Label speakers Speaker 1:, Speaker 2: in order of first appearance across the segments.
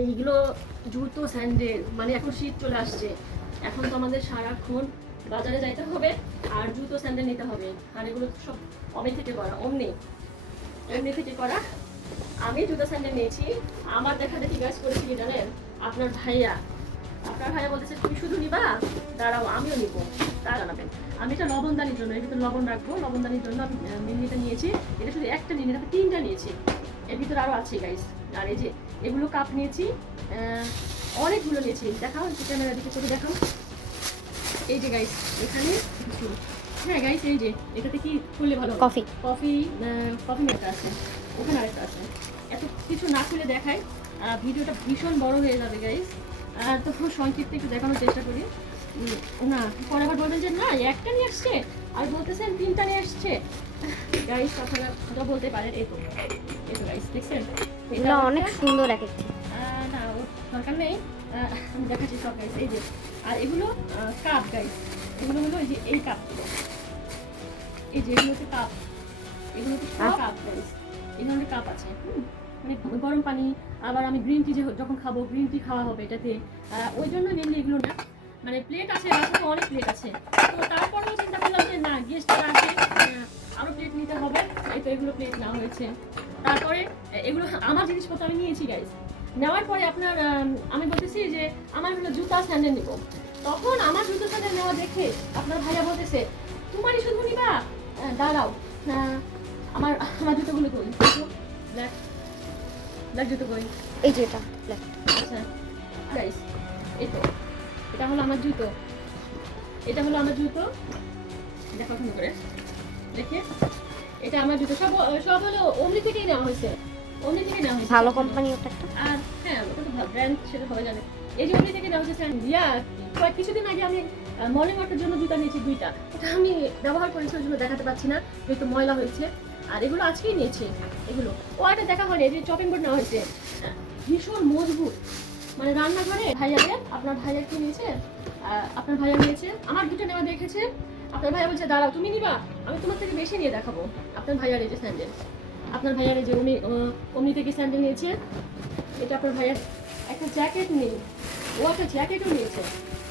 Speaker 1: এইগুলো জুতো স্যান্ডেল মানে এখন শীত চলে আসছে। এখন তো আমাদের সারাক্ষণ বাজারে যাইতে হবে আর জুতো স্যান্ডেল নিতে হবে। আর এগুলো সব অমনি থেকে করা, অমনি। অমনি থেকে করা। আমি জুতো স্যান্ডেল নিয়েছি। আমার দেখা দেখি গাছ করেছি কি জানেন? আপনার ভাইয়া। আপনার ভাইয়া বলতেছে, তুমি শুধু নিবা? দাঁড়াও, আমিও নিবো। তা জানাবেন। আমি এটা লবণদানির জন্য এর ভিতরে লবণ রাখব। লবণদানির জন্য আমি মিনিটা নিয়েছি। এটা শুধু একটা নিয়ে তিনটা নিয়েছি। এর ভিতরে আরও আছে গাইস আর এই যে এগুলো কাপ নিয়েছি অনেকগুলো নিয়েছি। দেখাও একটু ক্যামেরা দিকে করে দেখাও। এই যে গাইস এখানে হ্যাঁ গাইস এই যে এটাতে কি খুললে ভালো
Speaker 2: কফি
Speaker 1: কফি কফি মেকার আছে। ওখানে আরেকটা আছে। এত কিছু না খুলে দেখায় ভিডিওটা ভীষণ বড় হয়ে যাবে গাইস তো খুব সংক্ষিপ্ত একটু দেখানোর চেষ্টা করি। না পরে আবার বলবেন যে না একটা নিয়ে আসছে আর বলতেছেন তিনটা নিয়ে আসছে। গাইস আপনারা বলতে পারেন এই তো এই তো গাইস দেখছেন? এটা
Speaker 2: অনেক সুন্দর এক একটি।
Speaker 1: না ওর দরকার নেই আমি দেখাচ্ছি সব গাইস এই যে আর এগুলো কাপ গাইস এগুলো হলো এই যে এই কাপগুলো এই যে এগুলো হচ্ছে কাপ এগুলো হচ্ছে কাপ গাইস এই ধরনের কাপ আছে হুম। মানে গরম পানি আবার আমি গ্রিন টি যখন খাব গ্রিন টি খাওয়া হবে এটাতে ওই জন্য মেনলি এগুলো না। মানে প্লেট আছে বাসাতে অনেক প্লেট আছে। তো তারপরেও চিন্তা করলাম যে না গেস্টরা আছে আরও প্লেট নিতে হবে। এই তো এগুলো প্লেট নেওয়া হয়েছে। তারপরে এগুলো আমার জিনিসপত্র আমি নিয়েছি গাইস নেওয়ার পরে আপনার আমি বলতেছি যে আমার হলো জুতা স্যান্ডেল নিব। তখন আমার জুতো স্যান্ডেল নেওয়া দেখে আপনার ভাইয়া বলতেছে তোমারই শুধু নিবা? দাঁড়াও আমার আমার জুতোগুলো কই ব্ল্যাক ব্ল্যাক জুতো কই
Speaker 2: এই যে এটা black।
Speaker 1: আচ্ছা গাইস এই তো। এটা হলো আমার জুতো। এটা হলো আমার জুতো। দেখো সুন্দর করে। দেখে। এটা আমার জুতো। সব সব হলো অমনি থেকেই নেওয়া হয়েছে। অমনি থেকে নেওয়া হয়েছে।
Speaker 2: ভালো কোম্পানি ওটা একটা?
Speaker 1: আর হ্যাঁ ওটা তো ভালো ব্র্যান্ড সেটা সবাই জানে এই যে অমনি থেকে নেওয়া হয়েছে and ইয়া কয়েক কিছুদিন আগে আমি মর্নিং ওয়াকের জন্য জুতা নিয়েছি দুইটা। এটা আমি ব্যবহার করেছি ওই জন্য দেখাতে পাচ্ছি না। যেহেতু ময়লা হয়েছে। আর এগুলো আজকেই নিয়েছি। এগুলো। ও একটা দেখা হয়নি যে চপিং বোর্ড নেওয়া হয়েছে। আহ, ভীষণ মজবুত। মানে রান্নাঘরে ভাইয়াদের আপনার ভাইয়া কি নিয়েছে? আপনার ভাইয়া নিয়েছে, আমার দুটো নেওয়া দেখেছে। আপনার ভাইয়া বলছে, দাঁড়াও, তুমি নিবা, আমি তোমার থেকে বেশি নিয়ে দেখাবো। আপনার ভাইয়ার এই যে স্যান্ডেল। আপনার ভাইয়ার এই যে উনি অমনি থেকে স্যান্ডেল নিয়েছে। এটা আপনার ভাইয়ার একটা জ্যাকেট নেই। ও একটা জ্যাকেটও নিয়েছে।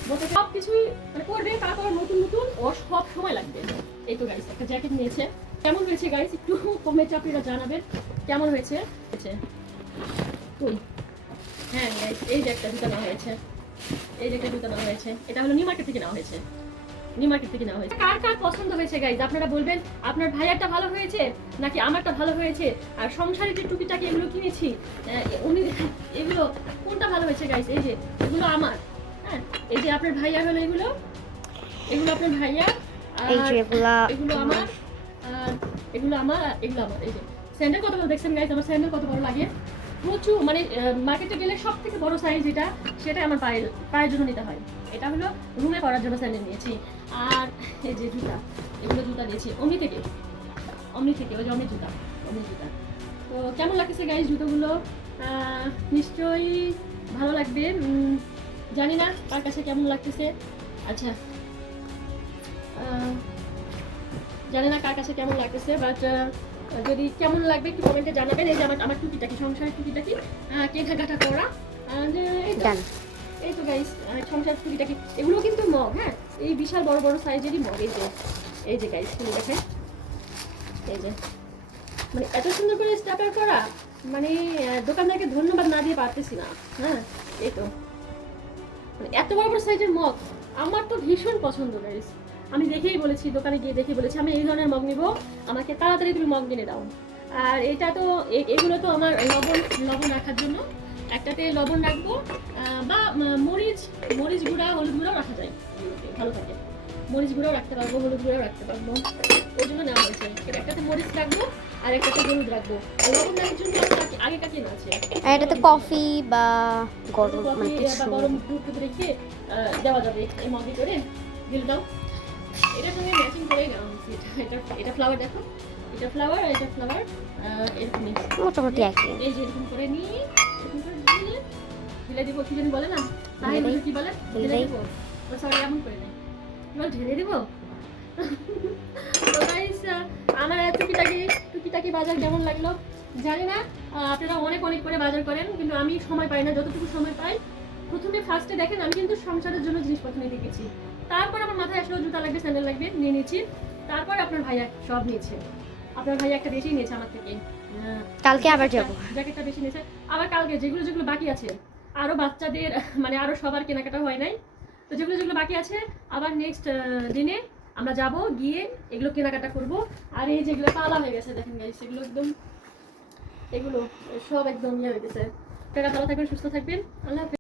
Speaker 1: বলতে সব কিছুই মানে করবে তারপর নতুন নতুন ও সব সময় লাগবে। এই তো গাইস একটা জ্যাকেট নিয়েছে। কেমন হয়েছে গাইস একটু কমেন্টে আপনারা জানাবেন। কেমন হয়েছে। কই? হ্যাঁ এই যে একটা জুতা নেওয়া হয়েছে। এই যে একটা জুতা নেওয়া হয়েছে। এটা হলো নিউ মার্কেট থেকে নেওয়া হয়েছে। নিউ মার্কেট থেকে নেওয়া হয়েছে। কার কার পছন্দ হয়েছে গাইজ আপনারা বলবেন আপনার ভাইয়ারটা ভালো হয়েছে নাকি আমারটা ভালো হয়েছে? আর সংসারের যে টুকিটাকি এগুলো কিনেছি উনি এগুলো কোনটা ভালো হয়েছে গাইজ এই যে এগুলো আমার। হ্যাঁ এই যে আপনার ভাইয়ার হলো এগুলো। এগুলো আপনার ভাইয়া।
Speaker 2: এই যে এগুলো
Speaker 1: আমার। এগুলো আমার এগুলো আমার। এই যে স্যান্ডেল কত বড় দেখছেন গাইজ আমার স্যান্ডেল কত বড় লাগে? প্রচুর মানে মার্কেটে গেলে সব থেকে বড় সাইজ যেটা, সেটা আমার পায়ের পায়ের জন্য নিতে হয়। এটা হলো রুমে করার জন্য স্যান্ডেল নিয়েছি। আর এই যে জুতা, এগুলো জুতা নিয়েছি। অমনি থেকে অমনি থেকে, ওই যে অমনি জুতা অমনি জুতা। তো কেমন লাগছে গাইজ জুতোগুলো? নিশ্চয়ই ভালো লাগবে। জানি না কার কাছে কেমন লাগতেছে। আচ্ছা জানি না কার কাছে কেমন লাগতেছে বাট যদি কেমন লাগবে একটু কমেন্টে জানাবেন। এই যে আমার আমার টুকিটাকি সংসারের টুকিটাকি। আহ, কেনাকাটা করা। and, এই তো। এই তো গাইস সংসার টুকিটাকি। এগুলো কিন্তু মগ হ্যাঁ? এই বিশাল বড় বড় সাইজেরই মগ এই যে। এই যে গাইস খুলে দেখেন। এই যে। মানে এত সুন্দর করে স্টাপার করা মানে দোকানদারকে ধন্যবাদ না দিয়ে পারতেছি না। হ্যাঁ? এই তো। মানে এত বড় বড় সাইজের মগ আমার তো ভীষণ পছন্দ গাইস আমি দেখেই বলেছি দোকানে গিয়ে দেখে বলেছি আমি এই ধরনের মগ নিব আমাকে তাড়াতাড়ি তুমি মগ কিনে দাও। আর এটা তো এগুলো তো আমার লবণ লবণ রাখার জন্য। একটাতে লবণ রাখব বা মরিচ মরিচ গুঁড়া হলুদ গুঁড়াও রাখা যায়। ভালো থাকে। মরিচ গুঁড়াও রাখতে পারব হলুদ গুঁড়াও রাখতে পারব। ওই জন্য নেওয়া হয়েছে। একটাতে মরিচ রাখব আর একটাতে হলুদ রাখব। লবণ রাখার জন্য আগে- কাটিয়ে আছে?
Speaker 2: আর এটাতে কফি বা গরম
Speaker 1: কফি
Speaker 2: মানে
Speaker 1: গরম দুধ রেখে দেওয়া যাবে এই মগে করে। ঢেলে দাও। এটার সঙ্গে ম্যাচিং করে হয়েছে এটা এটা এটা ফ্লাওয়ার দেখো। এটা ফ্লাওয়ার এটা ফ্লাওয়ার এরকমই
Speaker 2: মোটামুটি একই।
Speaker 1: এই যে এরকম করে নিয়ে এরকম করে দিয়ে ঢেলে দিব কি জানি বলে না? তাই কি বলে?
Speaker 2: ঢেলে
Speaker 1: দিব। ও সরি এমন করে নেই বল ঢেলে দিব? তো গাইস আমার টুকিটাকি টুকিটাকি বাজার কেমন লাগল? জানি না আপনারা অনেক অনেক করে বাজার করেন কিন্তু আমি সময় পাই না যতটুকু সময় পাই প্রথমে ফার্স্টে দেখেন আমি কিন্তু সংসারের জন্য জিনিসপত্র নিয়ে গেছি তারপর আমার মাথায় আসলো জুতা লাগবে স্যান্ডেল লাগবে নিয়ে নিয়েছি। তারপর আপনার ভাইয়া সব নিয়েছে। আপনার ভাইয়া একটা বেশি নিয়েছে আমার থেকে।
Speaker 2: কালকে আবার যাব।
Speaker 1: জ্যাকেটটা বেশি নিয়েছে। আবার কালকে যেগুলো যেগুলো বাকি আছে আরও বাচ্চাদের মানে আরও সবার কেনাকাটা হয় নাই। তো যেগুলো যেগুলো বাকি আছে আবার নেক্সট দিনে আমরা যাব গিয়ে এগুলো কেনাকাটা করব। আর এই যেগুলো পালা হয়ে গেছে দেখেন গাইস এগুলো একদম এগুলো সব একদম ইয়ে হয়ে গেছে। টাকা ভালো থাকবেন সুস্থ থাকবেন। আল্লাহ।